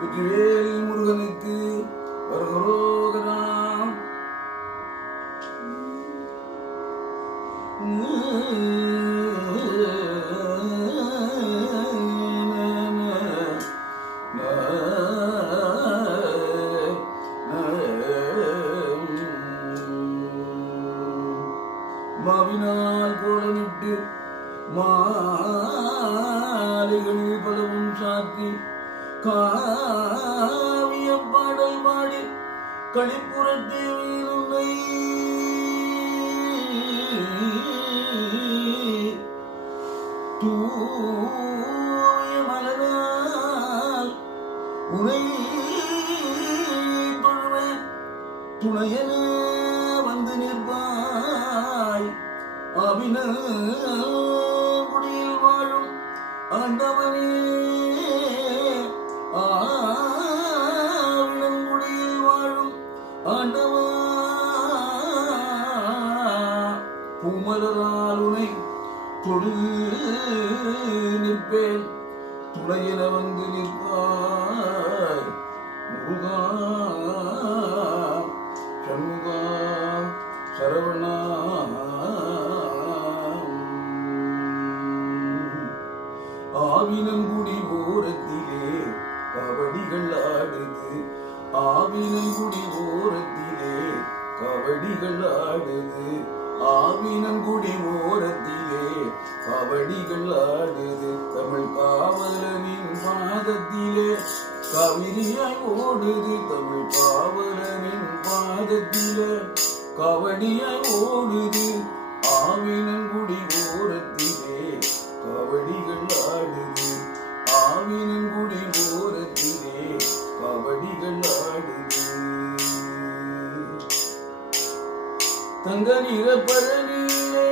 வெற்றிவேல் முருகனுக்கு வரகரோகராம். மாவினால் கோலமிட்டு மாலைகள் பலவும் சாத்தி காவிய பாடல் பாடி களிப்புறத்தே உன்னை தூய மலரால் உனை தொழுவேன் துணையன வந்து நிற்பாய். குடியில் வாழும் ஆண்டவனே, ஆவினங்குடியில் வாழும் ஆண்டவா, பூமலரால் உனை தொழு நிற்பேன் துணையென வந்து நிற்பாய். முருகா சண்முகா சரவணா. ஆவினங்குடி ஓரத்திலே கபடிகள் ஆடுது, ஆவினங்குடி ஓரத்திலே கபடிகள் ஆடுது, ஆவினங்குடி ஓரத்திலே கபடிகள் ஆடுது. தமிழ் காவலனின் பாதத்திலே கவிரியாய் ஓடுது, தமிழ் காவலனின் பாதத்திலே கபடியாய் ஓடுது. ஆவினங்குடி ஓரத்திலே கபடிகள் ஆடுது, ஆவினங்குடி ஓரத்திலே கபடிகள் ஆடுது. தங்க நிற பழனியிலே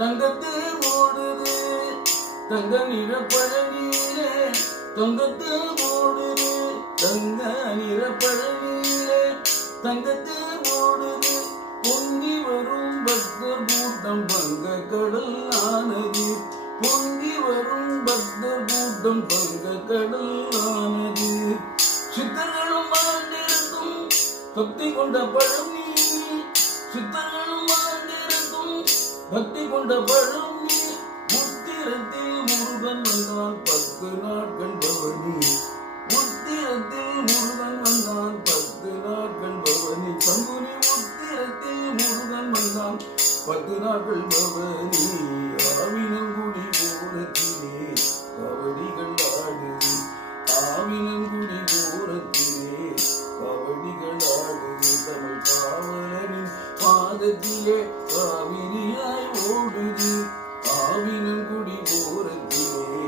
தங்கத்தில் ஓடுது, தங்க நிற பழனியிலே தங்கத்தில் ஓடுது, தங்க நிற பழனியிலே தங்கத்தில் ஓடுது. பொங்கி வரும் பக்தர் கூட்டம் பங்க கடல் ஆனது, பொங்கி வரும் பக்தர் கூட்டம் பங்க கடல் ஆனது. சித்தர்களும் வாழ்ந்திருக்கும் பக்தி கொண்ட பழனி, சித்தர்களும் வாழ்ந்திருக்கும் பக்தி கொண்ட பழனி. உத்திரத்தில் முருகன் வந்தான் 10 நாட்கள் பவனி, உத்திரத்தில் முருகன் வந்தான் 10 நாட்கள் பவனி. பங்குனி உத்திரத்தில் முருகன் வந்தான் 10 நாட்கள் பவனி. ஆவினங்குடி ஓரத்திலே கபடிகள் ஆடுது, ஆவினங்குடி ஓரத்திலே கபடிகள் ஆடுது. தமிழ் காவலனின் பாதத்திலே காவிரியாய் ஓடுது, ஆவினங்குடி ஓரத்திலே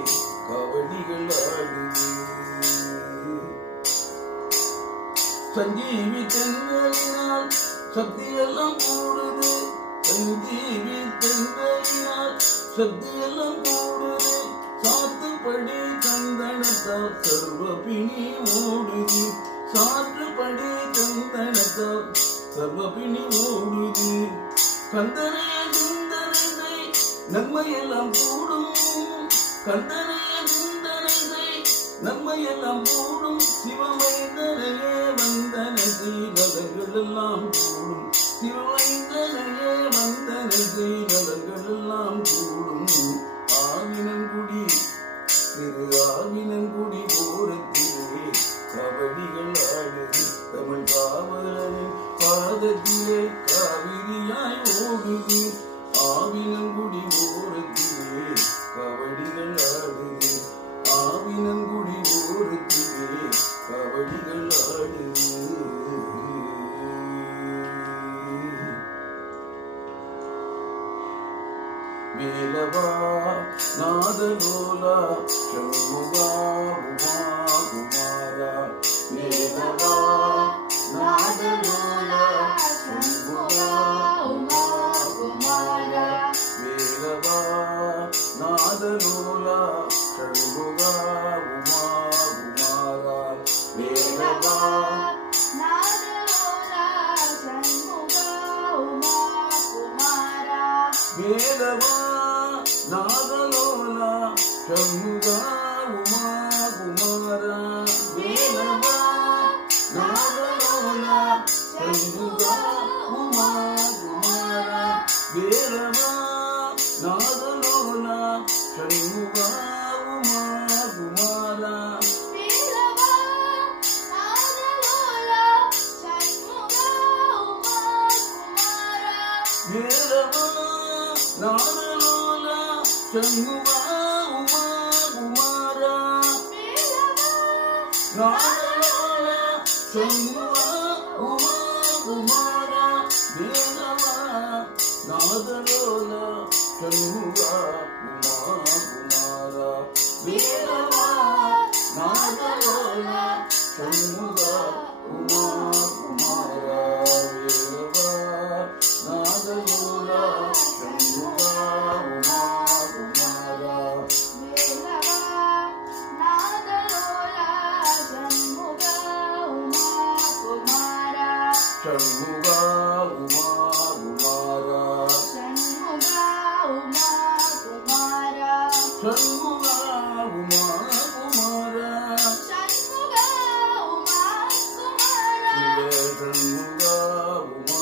கபடிகள் ஆடுது. சஞ்சீவி தென்றலினால் சக்தியெல்லாம் கூடுது, சஞ்சீவி தென்றலினால் சக்தியெல்லாம் கூடுது. சாத்துப்படி கந்தனத்தால் சர்வ பிணி ஓடுது, சாற்றுப்படி கந்தனத்தால் சர்வ பிணி ஓடுது. கந்தனைய சிந்தனை நன்மையெல்லாம் கூடும், கந்தனைய சிந்தனை நன்மையெல்லாம் கூடும். சிவமைந்தனையே வந்தனை செய்தவர்கள் எல்லாம் கூடும், சிவமைந்தனையே வந்தனை செய்தவர்கள் எல்லாம் கூடும். ஆவினங்குடி திரு ஆவினங்குடி ஓரத்திலே கபடிகள் ஆடுது, தமிழ் காவலனின் பாதத்திலே காவிரியாய் ஓடுது. ஆவினங்குடி ஓரத்திலே கபடிகள் ஆடுது, ஆவினங்குடி ஓரத்திலே கபடிகள் ஆடுது. வேலவா நாதலோலா சண்முகா உமா குமாரா, வேலவா நாதலோலா சண்முகா உமா குமாரா, வேலவா நாதலோலா சண்முகா உமா குமாரா, வேலவா நாதலோலா சண்முகா உமா குமாரா, வேலவா நாதலோலா ஷண்முகா உமா குமாரா வேலவா நாதலோலா ஷண்முகா உமா குமாரா வேலவா நாதலோலா ஷண்முகா உமா குமாரா வேலவா நாதலோலா ஷண்முகா உமா குமாரா வேலவா நாதலோலா ஷண்முகா உமா குமாரா வேலவா நாதலோலா ஷண்முகா உமா குமாரா வேலவா நாதலோலா ஷண்முகா உமா குமாரா வேலவா நாதலோலா ஷண்முகா உமா குமாரா வேலவா நாதலோலா ஷண்முகா உமா குமாரா வேலவா நாதலோலா ஷண்முகா உமா குமாரா ஷண்முகா உமா குமாரா ஷண்முகா உமா குமாரா ஷண்முகா உமா குமாரா ஷண்முகா உமா குமாரா சிவ ஷண்முகா உமா